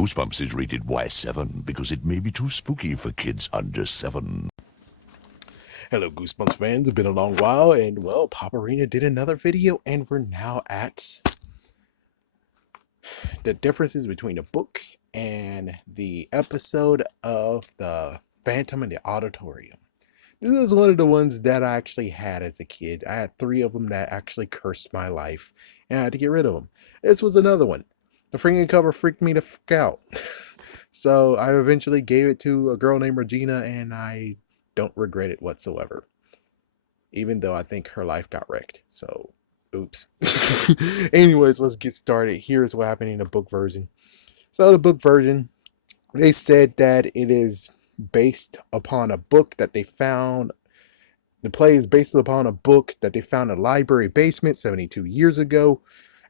Goosebumps is rated Y7 because it may be too spooky for kids under 7. Hello, Goosebumps fans. It's been a long while, and well, Paparina did another video, and we're now at the differences between the book and the episode of the Phantom in the Auditorium. This is one of the ones that I actually had as a kid. I had 3 of them that actually cursed my life, and I had to get rid of them. This was another one. The freaking cover freaked me the fuck out. So I eventually gave it to a girl named Regina, and I don't regret it whatsoever. Even though I think her life got wrecked. So, oops. Anyways, let's get started. Here's what happened in the book version. So the book version, they said that it is based upon a book that they found. The play is based upon a book that they found in a library basement 72 years ago.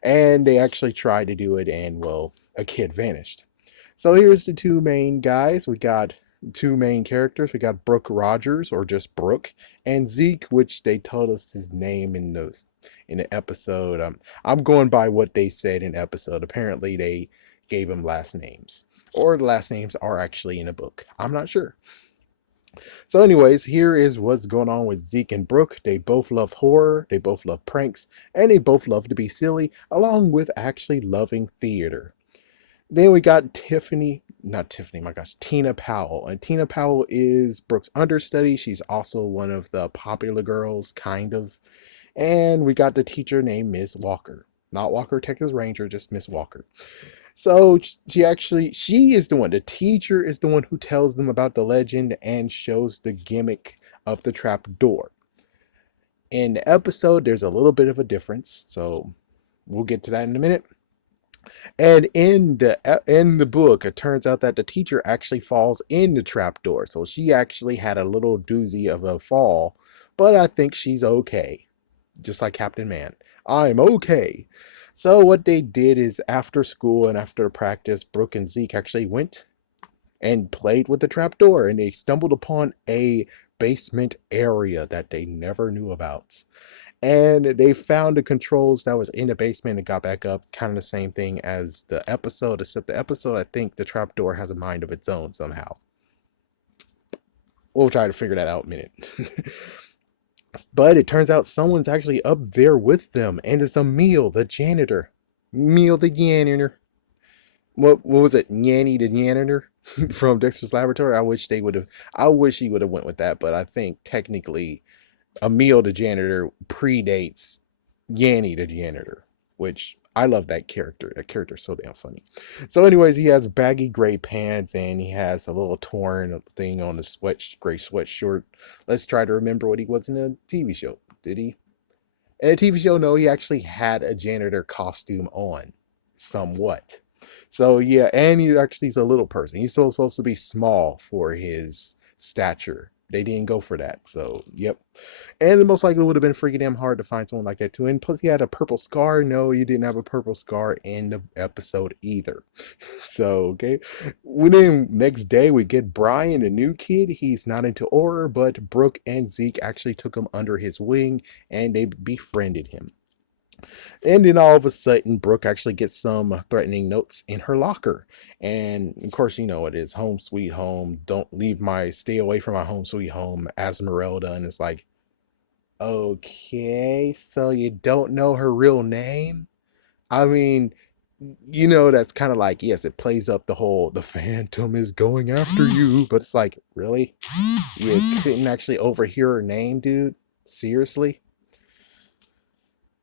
And they actually tried to do it, and well, a kid vanished. So here's the 2 main guys. We got 2 main characters. We got Brooke Rogers, or just Brooke, and Zeke, which they told us his name in the episode. I'm going by what they said in episode. Apparently they gave him last names, or the last names are actually in a book. I'm not sure. So anyways, here is what's going on with Zeke and Brooke. They both love horror, they both love pranks, and they both love to be silly, along with actually loving theater. Then we got Tina Powell. And Tina Powell is Brooke's understudy. She's also one of the popular girls, kind of. And we got the teacher named Miss Walker. Not Walker, Texas Ranger, just Miss Walker. So she is the one. The teacher is the one who tells them about the legend and shows the gimmick of the trap door. In the episode, there's a little bit of a difference. So we'll get to that in a minute. And in the book, it turns out that the teacher actually falls in the trapdoor. So she actually had a little doozy of a fall, but I think she's okay. Just like Captain Man. I'm okay. So what they did is, after school and after practice, Brooke and Zeke actually went and played with the trapdoor, and they stumbled upon a basement area that they never knew about. And they found the controls that was in the basement and got back up. Kind of the same thing as the episode, except the episode, I think the trapdoor has a mind of its own somehow. We'll try to figure that out in a minute. But it turns out someone's actually up there with them, and it's Emil, the janitor. Emil the janitor. What was it? Yanny the janitor from Dexter's Laboratory? I wish he would have went with that, but I think technically Emil the janitor predates Yanny the janitor, which I love that character. That character's so damn funny. So anyways, he has baggy gray pants, and he has a little torn thing on his gray sweatshirt. Let's try to remember what he was in a TV show. Did he? In a TV show, no, he actually had a janitor costume on, somewhat. So yeah, and he actually is a little person. He's still supposed to be small for his stature. They didn't go for that. So, yep. And it most likely would have been freaking damn hard to find someone like that too. And plus, he had a purple scar. No, he didn't have a purple scar in the episode either. So, okay. Then next day, we get Brian, a new kid. He's not into horror, but Brooke and Zeke actually took him under his wing, and they befriended him. And then all of a sudden, Brooke actually gets some threatening notes in her locker. And of course, you know, it is home sweet home. Stay away from my home sweet home, Esmeralda. And it's like, okay, so you don't know her real name? I mean, you know, that's kind of like, yes, it plays up the phantom is going after you. But it's like, really? You couldn't actually overhear her name, dude? Seriously?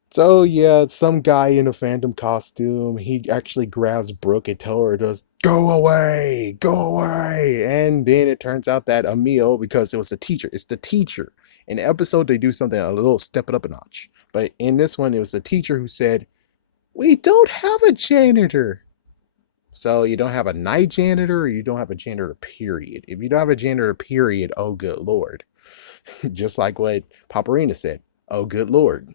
So yeah, some guy in a phantom costume, he actually grabs Brooke and tells her to go away, go away. And then it turns out that Emil, because it was the teacher, it's the teacher. In the episode, they do something a little step it up a notch. But in this one, it was the teacher who said, we don't have a janitor. So you don't have a night janitor, or you don't have a janitor, period. If you don't have a janitor, period, oh good Lord. Just like what Paparina said, oh good Lord.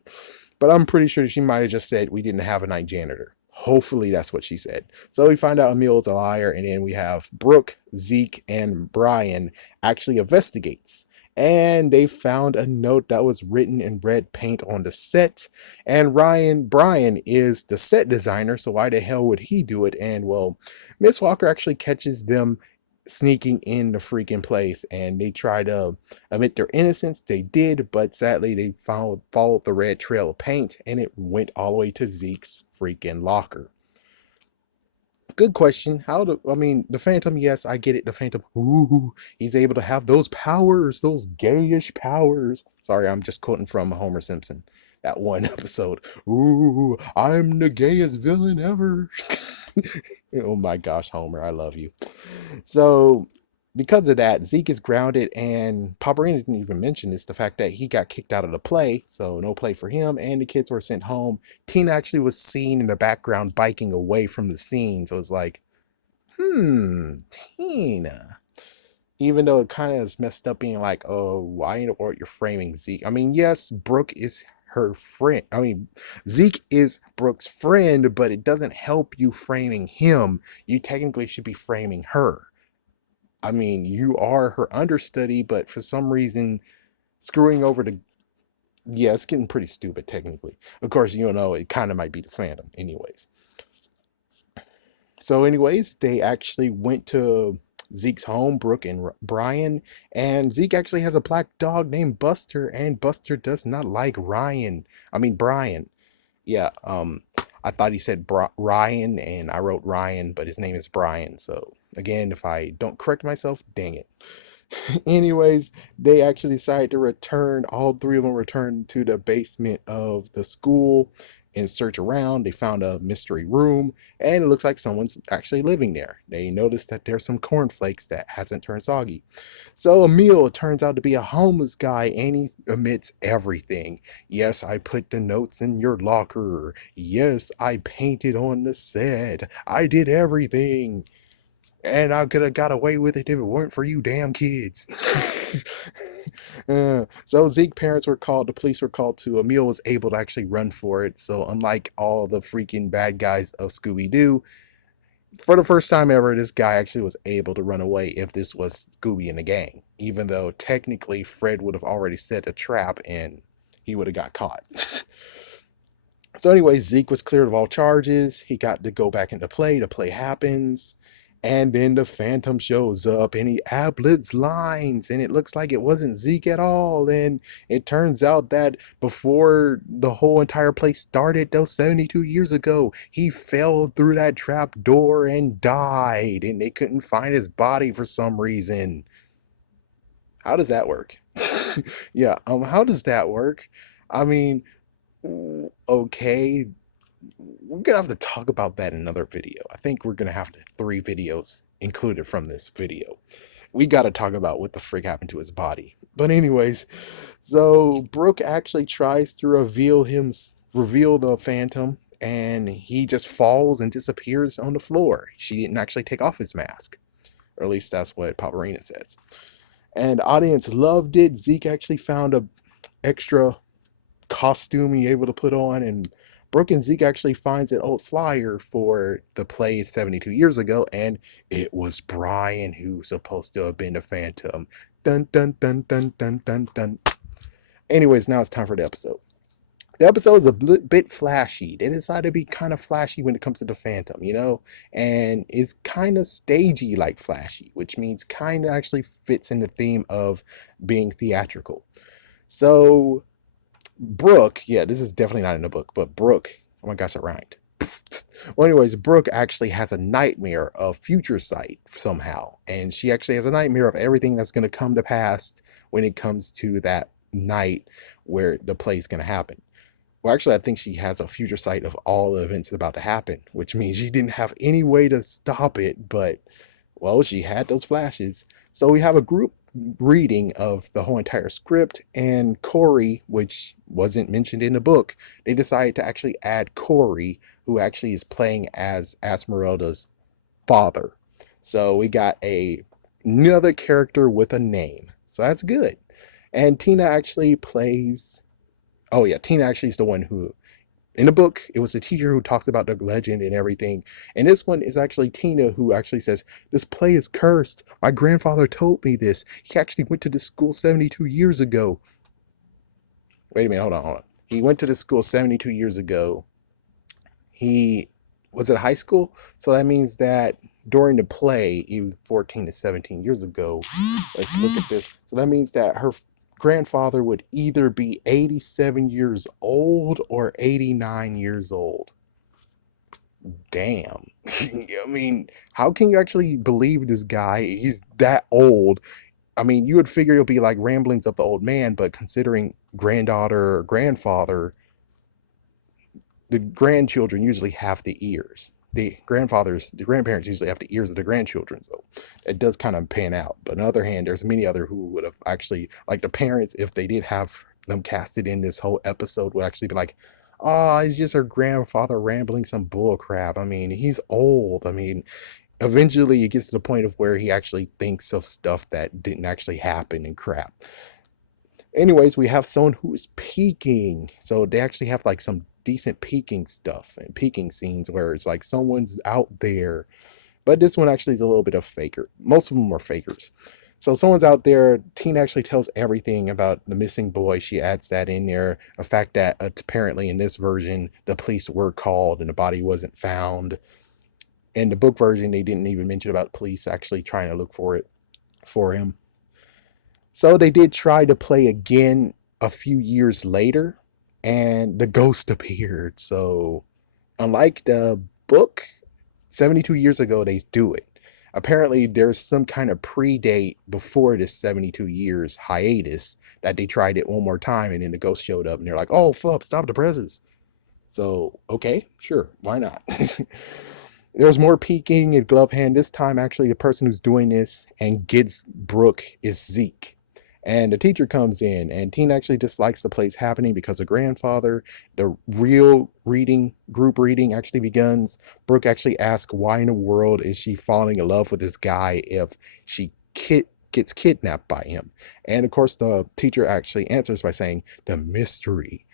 But I'm pretty sure she might have just said we didn't have a night janitor. Hopefully that's what she said. So we find out Emil's a liar, and then we have Brooke, Zeke, and Brian actually investigates. and they found a note that was written in red paint on the set. And Brian is the set designer, so why the hell would he do it? And well, Miss Walker actually catches them sneaking in the freaking place, and they try to admit their innocence. They did, but sadly they followed the red trail of paint, and it went all the way to Zeke's freaking locker. Good question. The Phantom, yes, I get it. The Phantom, ooh, he's able to have those powers, those gayish powers. Sorry, I'm just quoting from Homer Simpson, that one episode. Ooh, I'm the gayest villain ever. Oh my gosh, Homer, I love you. So, because of that, Zeke is grounded, and Paparina didn't even mention this, the fact that he got kicked out of the play, so no play for him, and the kids were sent home. Tina actually was seen in the background biking away from the scene, so it's like, Tina. Even though it kind of is messed up being like, oh, why in the world you're framing Zeke? I mean, yes, Brooke is her friend. I mean, Zeke is Brooke's friend, but it doesn't help you framing him. You technically should be framing her. I mean, you are her understudy, but for some reason, screwing over the. Yeah, it's getting pretty stupid, technically. Of course, you know, it kind of might be the Phantom, anyways. So, anyways, they actually went to Zeke's home, Brooke and Brian, and Zeke actually has a black dog named Buster, and Buster does not like Brian. Yeah, I thought he said Ryan, and I wrote Ryan, but his name is Brian. So, again, if I don't correct myself, dang it. Anyways, they actually decided to return. All three of them returned to the basement of the school and search around. They found a mystery room, and it looks like someone's actually living there. They noticed that there's some cornflakes that hasn't turned soggy. So Emil turns out to be a homeless guy, and he admits everything. Yes, I put the notes in your locker. Yes, I painted on the set. I did everything. And I could have got away with it if it weren't for you damn kids. So Zeke parents were called, the police were called to. Emil was able to actually run for it. So unlike all the freaking bad guys of Scooby-Doo, for the first time ever, this guy actually was able to run away if this was Scooby and the gang. Even though technically Fred would have already set a trap and he would have got caught. So anyway, Zeke was cleared of all charges. He got to go back into play. The play happens. And then the Phantom shows up and he ablets lines. And it looks like it wasn't Zeke at all. And it turns out that before the whole entire play started, those 72 years ago, he fell through that trap door and died. And they couldn't find his body for some reason. How does that work? Yeah, how does that work? I mean, okay, we're gonna have to talk about that in another video. I think we're gonna have 3 videos included from this video. We gotta talk about what the frig happened to his body. But anyways, so Brooke actually tries to reveal the Phantom, and he just falls and disappears on the floor. She didn't actually take off his mask, or at least that's what Paparina says. And the audience loved it. Zeke actually found a extra costume he able to put on, and Brooke and Zeke actually finds an old flyer for the play 72 years ago, and it was Brian who's supposed to have been the Phantom. Dun dun dun dun dun dun dun. Anyways, now it's time for the episode. The episode is a bit flashy. They decided to be kind of flashy when it comes to the Phantom, you know? And it's kind of stagey like flashy, which means kind of actually fits in the theme of being theatrical. So Brooke, yeah, this is definitely not in the book, but Brooke, oh my gosh, it rhymed. Well, anyways, Brooke actually has a nightmare of future sight somehow, and she actually has a nightmare of everything that's going to come to pass when it comes to that night where the play is going to happen. Well, actually, I think she has a future sight of all the events about to happen, which means she didn't have any way to stop it, but, well, she had those flashes. So we have a group reading of the whole entire script, and Corey, which wasn't mentioned in the book, they decided to actually add Corey, who actually is playing as Esmeralda's father. So we got another character with a name. So that's good. And Tina actually plays. Oh yeah, Tina actually is the one who In the book, it was the teacher who talks about the legend and everything. And this one is actually Tina who actually says, this play is cursed. My grandfather told me this. He actually went to this school 72 years ago. Wait a minute, hold on. He went to this school 72 years ago. He was at high school. So that means that during the play, even 14 to 17 years ago, let's look at this. So that means that her grandfather would either be 87 years old or 89 years old. Damn. I mean, how can you actually believe this guy? He's that old. I mean, you would figure it'll be like ramblings of the old man, but considering granddaughter or grandfather, the grandchildren usually have the ears. The grandparents usually have the ears of the grandchildren, so it does kind of pan out. But on the other hand, there's many other who would have actually, like the parents, if they did have them casted in this whole episode, would actually be like, "Oh, it's just her grandfather rambling some bull crap. I mean, he's old. I mean, eventually it gets to the point of where he actually thinks of stuff that didn't actually happen and crap." Anyways, we have someone who is peeking. So they actually have like some decent peeking stuff and peeking scenes where it's like someone's out there. But this one actually is a little bit of faker. Most of them are fakers. So someone's out there. Teen actually tells everything about the missing boy. She adds that in there. The fact that apparently in this version, the police were called and the body wasn't found. In the book version, they didn't even mention about police actually trying to look for it for him. So they did try to play again a few years later, and the ghost appeared. So, unlike the book, 72 years ago, they do it. Apparently, there's some kind of predate before this 72 years hiatus that they tried it one more time, and then the ghost showed up, and they're like, oh, fuck, stop the presses. So, okay, sure, why not? There's more peeking and glove hand. This time, actually, the person who's doing this and gets Brooke is Zeke. And the teacher comes in, and Teen actually dislikes the place happening because of grandfather. The real group reading actually begins. Brooke actually asks, why in the world is she falling in love with this guy if she gets kidnapped by him? And of course, the teacher actually answers by saying, the mystery.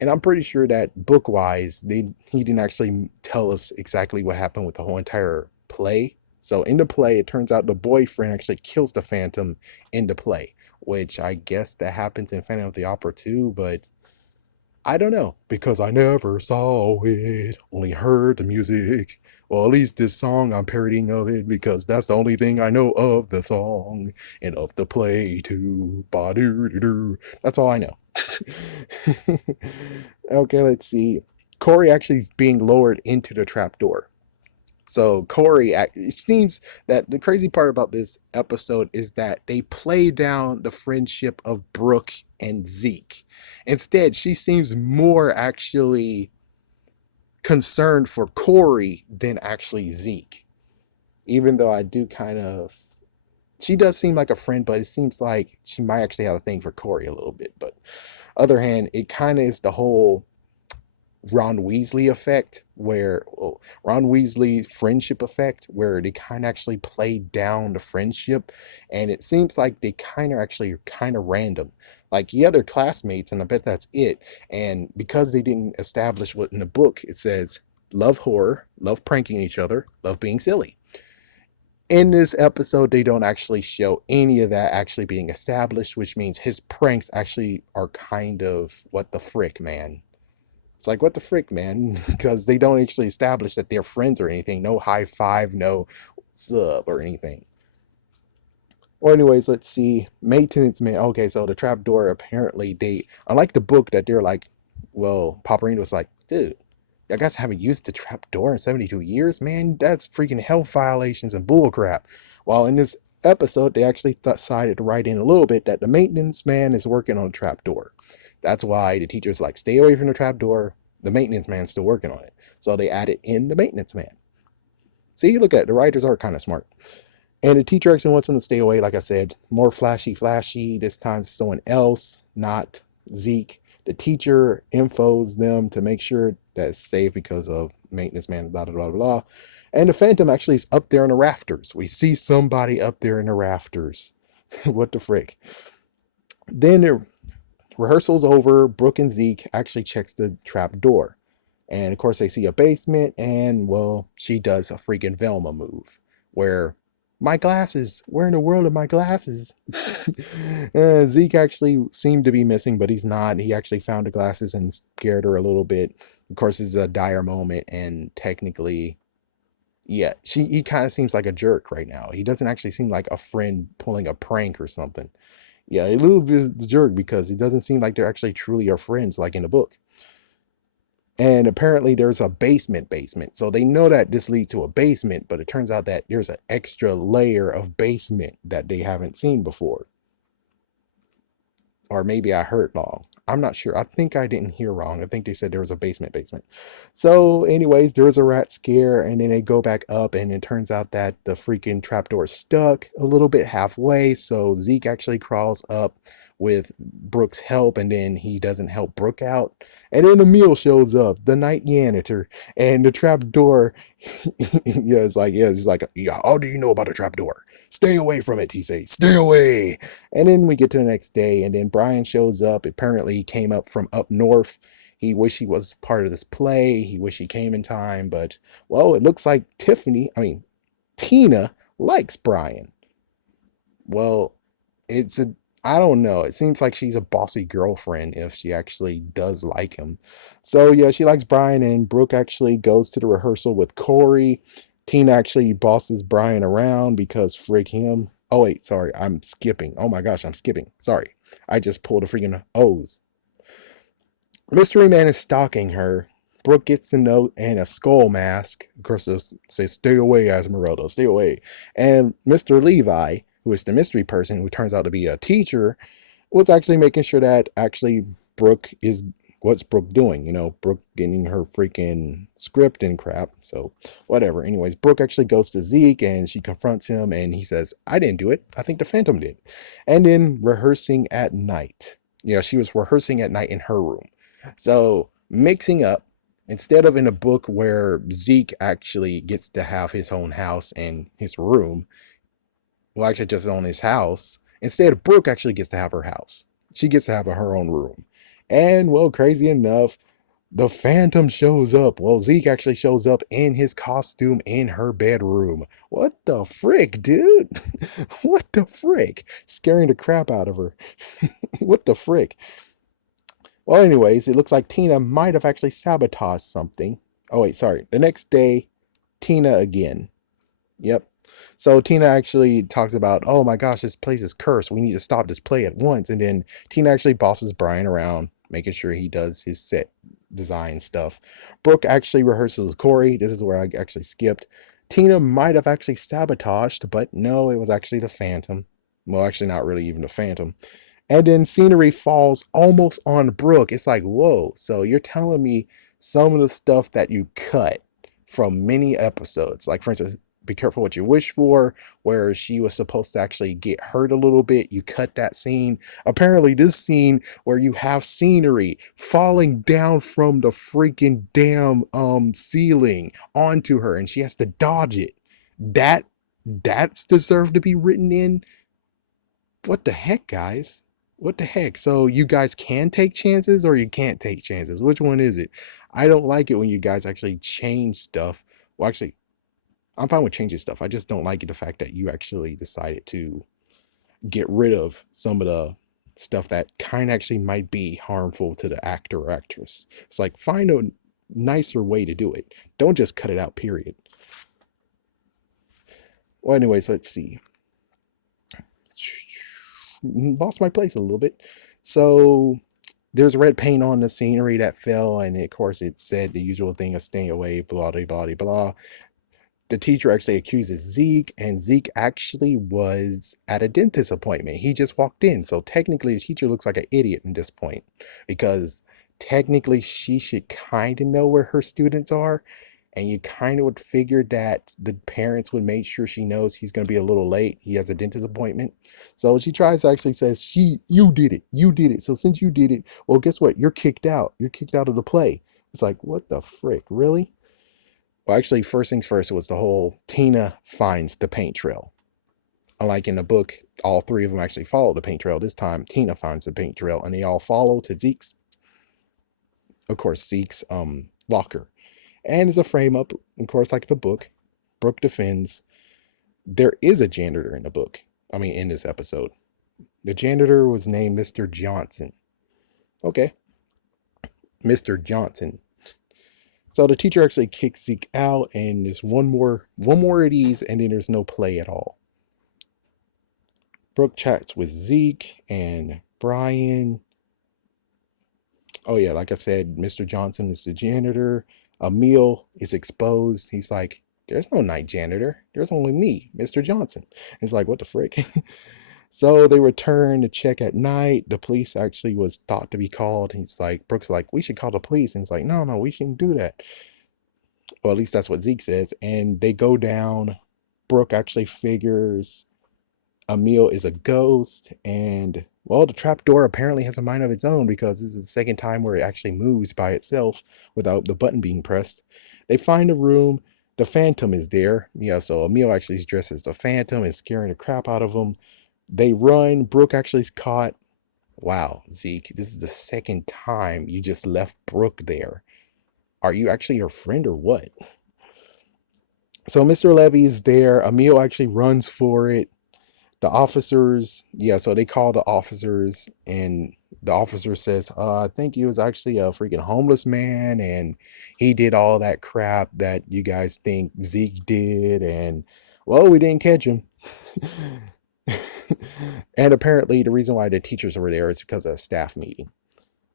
And I'm pretty sure that book-wise, he didn't actually tell us exactly what happened with the whole entire play. So in the play, it turns out the boyfriend actually kills the Phantom in the play, which I guess that happens in Phantom of the Opera too, but I don't know, because I never saw it, only heard the music. Well, at least this song I'm parodying of it, because that's the only thing I know of the song and of the play too. Ba-doo-doo-doo. That's all I know. Okay, let's see. Corey actually is being lowered into the trapdoor. So it seems that the crazy part about this episode is that they play down the friendship of Brooke and Zeke. Instead, she seems more actually concerned for Corey than actually Zeke. Even though I do kind of, she does seem like a friend, but it seems like she might actually have a thing for Corey a little bit. But other hand, it kind of is the whole Ron Weasley effect, Ron Weasley friendship effect, where they kind of actually play down the friendship, and it seems like they kind of actually are kind of random. Like, yeah, they're classmates, and I bet that's it. And because they didn't establish what in the book, it says love horror, love pranking each other, love being silly. In this episode, they don't actually show any of that actually being established, which means his pranks actually are kind of what the frick, man. It's like, what the frick, man? Because they don't actually establish that they're friends or anything. No high five, no sub or anything. Well, anyways, let's see. Maintenance man. Okay, so the trapdoor, apparently, unlike the book that they're like, well, Paparino was like, dude, you guys haven't used the trapdoor in 72 years, man. That's freaking health violations and bullcrap. While in this episode, they actually decided to write in a little bit that the maintenance man is working on the trapdoor. That's why the teacher's like, stay away from the trapdoor. The maintenance man's still working on it. So they added in the maintenance man. See, look at it. The writers are kind of smart. And the teacher actually wants them to stay away. Like I said, more flashy. This time someone else, not Zeke. The teacher infos them to make sure that it's safe because of maintenance man, blah, blah, blah, blah. And the Phantom actually is up there in the rafters. We see somebody up there in the rafters. What the frick? Then Rehearsal's over. Brooke and Zeke actually checks the trap door. And of course, they see a basement, and well, she does a freaking Velma move where my glasses, where in the world are my glasses? Zeke actually seemed to be missing, but he's not. He actually found the glasses and scared her a little bit. Of course, it's a dire moment, and technically, yeah, he kind of seems like a jerk right now. He doesn't actually seem like a friend pulling a prank or something. Yeah, a little bit of a jerk because it doesn't seem like they're actually truly are friends like in the book. And apparently there's a basement. So they know that this leads to a basement, but it turns out that there's an extra layer of basement that they haven't seen before. Or maybe I heard wrong. I'm not sure. I think I didn't hear wrong. I think they said there was a basement. So, anyways, there was a rat scare, and then they go back up, and it turns out that the freaking trapdoor stuck a little bit halfway. So Zeke actually crawls up with Brooke's help, and then he doesn't help Brooke out. And then Emil shows up, the night janitor, and the trapdoor. It's like, yeah, how do you know about a trapdoor? Stay away from it, he says. Stay away. And then we get to the next day, and then Brian shows up. Apparently, he came up from up north. He wished he was part of this play. He wished he came in time, but well, it looks like Tina likes Brian. Well, it's a I don't know. It seems like she's a bossy girlfriend if she actually does like him. So yeah, she likes Brian, and Brooke actually goes to the rehearsal with Corey. Tina actually bosses Brian around because frick him. Oh wait, sorry, I'm skipping. Oh my gosh, I'm skipping. Sorry. I just pulled a freaking O's. Mystery Man is stalking her. Brooke gets the note and a skull mask. Of course, it says, "Stay away, Esmeralda, stay away." And Mr. Levi, who is the mystery person who turns out to be a teacher, was actually making sure that actually Brooke is what's Brooke doing? Brooke getting her freaking script and crap. So whatever. Anyways, Brooke actually goes to Zeke and she confronts him and he says, "I didn't do it. I think the Phantom did." And then rehearsing at night. Yeah, she was rehearsing at night in her room. So mixing up, instead of in a book where Zeke actually gets to have his own house and his room, well, actually just on his house. Instead, Brooke actually gets to have her house. She gets to have her own room. And, well, crazy enough, the Phantom shows up. Well, Zeke actually shows up in his costume in her bedroom. What the frick, dude? What the frick? Scaring the crap out of her. What the frick? Well, anyways, it looks like Tina might have actually sabotaged something. Oh, wait, sorry. The next day, Tina again. Yep. So Tina actually talks about, "Oh my gosh, this place is cursed. We need to stop this play at once." And then Tina actually bosses Brian around, making sure he does his set design stuff. Brooke actually rehearses with Corey. This is where I actually skipped. Tina might have actually sabotaged, but no, it was actually the Phantom. Well, actually, not really even the Phantom. And then scenery falls almost on Brooke. It's like, whoa. So you're telling me some of the stuff that you cut from many episodes, like for instance, Be Careful What You Wish For, where she was supposed to actually get hurt a little bit. You cut that scene. Apparently, this scene where you have scenery falling down from the freaking damn ceiling onto her, and she has to dodge it. That's deserved to be written in. What the heck, guys? What the heck? So you guys can take chances or you can't take chances. Which one is it? I don't like it when you guys actually change stuff. Well, actually, I'm fine with changing stuff. I just don't like it, the fact that you actually decided to get rid of some of the stuff that kind of actually might be harmful to the actor or actress. It's like, find a nicer way to do it. Don't just cut it out, period. Well, anyways, let's see. Lost my place a little bit. So there's red paint on the scenery that fell, and of course it said the usual thing of staying away, blah blah blah blah. The teacher actually accuses Zeke, and Zeke actually was at a dentist appointment. He just walked in. So technically, the teacher looks like an idiot at this point because technically she should kind of know where her students are. And you kind of would figure that the parents would make sure she knows he's going to be a little late. He has a dentist appointment. So she tries to actually says, you did it. You did it. So since you did it, well, guess what? You're kicked out. You're kicked out of the play. It's like, what the frick? Really? Well, actually, first things first, it was the whole Tina finds the paint trail. Unlike in the book, all three of them actually follow the paint trail. This time, Tina finds the paint trail, and they all follow to Zeke's, of course, Zeke's locker. And it's a frame up, of course, like the book. Brooke defends. There is a janitor in the book. I mean, in this episode. The janitor was named Mr. Johnson. Okay. Mr. Johnson. So the teacher actually kicks Zeke out, and there's one more of these, and then there's no play at all. Brooke chats with Zeke and Brian. Oh yeah, like I said, Mr. Johnson is the janitor. Emil is exposed. He's like, there's no night janitor. There's only me, Mr. Johnson. It's like, what the frick? So they return to check at night. The police actually was thought to be called. He's like, Brooke's like, we should call the police. And he's like, no, we shouldn't do that. Well, at least that's what Zeke says. And they go down. Brooke actually figures Emil is a ghost. And, well, the trapdoor apparently has a mind of its own, because this is the second time where it actually moves by itself without the button being pressed. They find a room. The Phantom is there. Yeah, so Emil actually is dressed as the Phantom and scaring the crap out of him. They run. Brooke actually is caught. Wow, Zeke, this is the second time you just left Brooke there. Are you actually her friend or what? So Mr. Levy is there. Emil actually runs for it. The officers, yeah, so they call the officers, and the officer says, I think he was actually a freaking homeless man, and he did all that crap that you guys think Zeke did, and, well, we didn't catch him. And apparently the reason why the teachers were there is because of a staff meeting.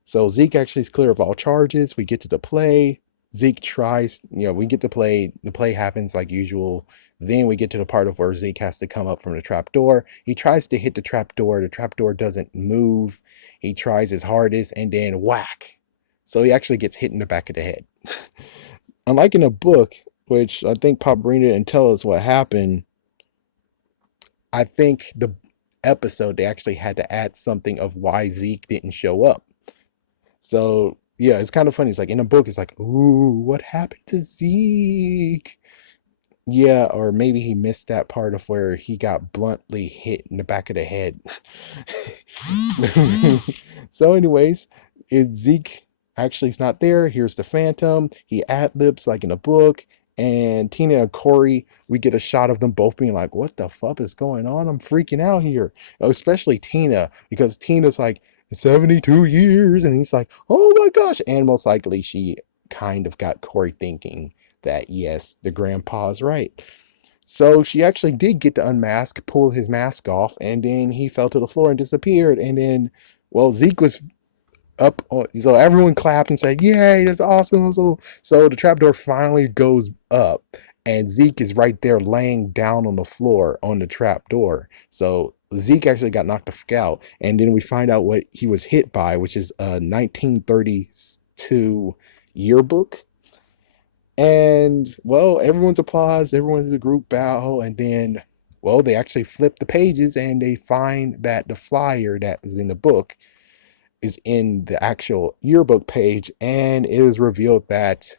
So Zeke actually is clear of all charges. We get to the play. Zeke tries, we get to play. The play happens like usual. Then we get to the part of where Zeke has to come up from the trap door. He tries to hit the trap door. The trap door doesn't move. He tries his hardest, and then whack. So he actually gets hit in the back of the head. Unlike in a book, which I think Pop Brina didn't tell us what happened, I think the episode, they actually had to add something of why Zeke didn't show up. So yeah, it's kind of funny. It's like in the book, it's like, ooh, what happened to Zeke? Yeah, or maybe he missed that part of where he got bluntly hit in the back of the head. So anyways, Zeke actually is not there. Here's the Phantom. He ad-libs like in a book. And Tina and Corey, we get a shot of them both being like, what the fuck is going on? I'm freaking out here. Especially Tina, because Tina's like, 72 years. And he's like, oh my gosh. And most likely she kind of got Corey thinking that, yes, the grandpa's right. So she actually did get to unmask, pull his mask off, and then he fell to the floor and disappeared. And then, well, Zeke was up, so everyone clapped and said, yay, that's awesome. So the trapdoor finally goes up, and Zeke is right there laying down on the floor on the trapdoor. So Zeke actually got knocked the fuck out, and then we find out what he was hit by, which is a 1932 yearbook. And, well, everyone's applause, everyone's a group bow, and then, well, they actually flip the pages, and they find that the flyer that is in the book is in the actual yearbook page, and it is revealed that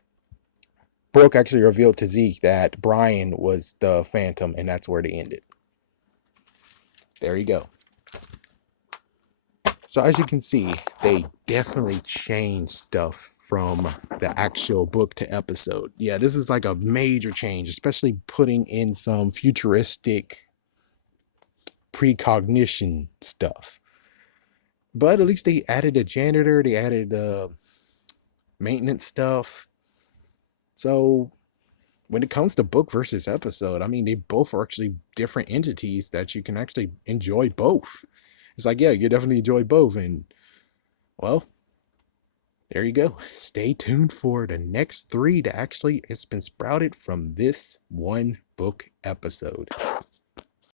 Brooke actually revealed to Zeke that Brian was the Phantom, and that's where they ended. There you go. So as you can see, they definitely changed stuff from the actual book to episode. Yeah, this is like a major change, especially putting in some futuristic precognition stuff. But at least they added a janitor, they added maintenance stuff. So when it comes to book versus episode, I mean, they both are actually different entities that you can actually enjoy both. It's like, yeah, you definitely enjoy both. And, well, there you go. Stay tuned for the next 3 that actually has been sprouted from this one book episode.